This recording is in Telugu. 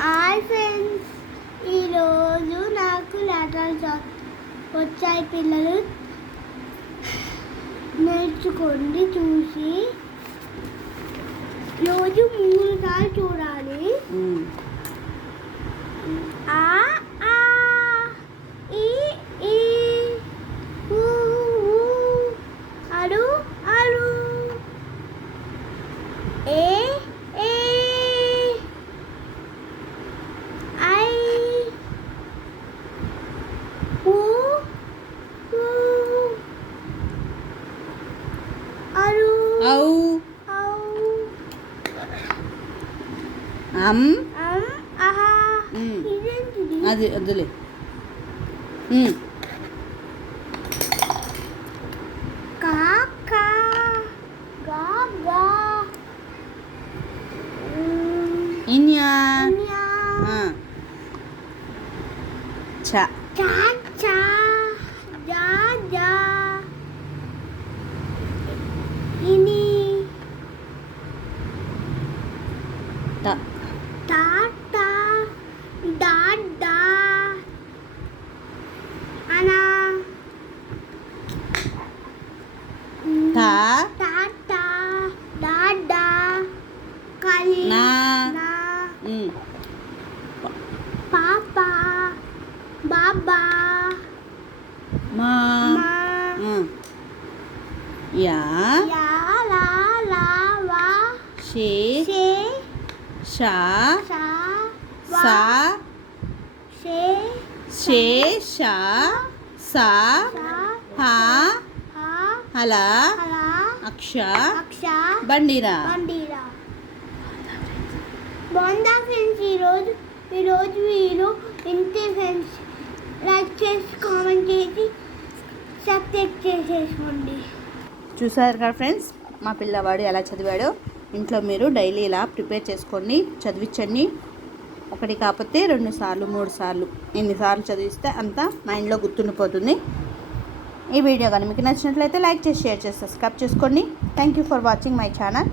హాయ్ ఫ్రెండ్స్, ఈరోజు నాకు లెటర్స్ వచ్చాయి. పిల్లలు నేర్చుకోండి. చూసి రోజు 3 సార్లు చూడాలి. ఆ ఆ ఈ ఈ ఊ ఊ అరు అరు ఏ ఏ ఐ ఊ ఊ అరు ఔ ఔ అమ్ ఆహా. ఉమ్. ఇదేంటిది? అది వద్దులే. కా కా గా గా ఇన్యా ఇన్యా చ చా చా జా జా ఇని ట టా టా డా డా అనా ట టా టా డా డా కలి నా నా ఉమ్. పాపా బాబా మా మా యా యా లా లా వా షే షే షా షా వా సా షే షే షా సా షా హా హా హలా హలా అక్ష అక్ష బండిరా. బండిరా. బాగుందా ఫ్రెండ్స్? ఈరోజు మీరు ఇంతే ఫ్రెండ్స్. లైక్ చేసి కామెంట్ చేసి సబ్స్క్రైబ్ చేసేసుకోండి. చూసారు కదా ఫ్రెండ్స్, మా పిల్లవాడు ఎలా చదివాడో. ఇంట్లో మీరు డైలీ ఇలా ప్రిపేర్ చేసుకోండి, చదివించండి. ఒకటి కాకపోతే 2 సార్లు 3 సార్లు ఎన్నిసార్లు చదివిస్తే అంత మైండ్లో గుర్తుండిపోతుంది. ఈ వీడియో కానీ మీకు నచ్చినట్లయితే లైక్ చేసి షేర్ చేసి సబ్స్క్రైబ్ చేసుకోండి. Thank you for watching my channel.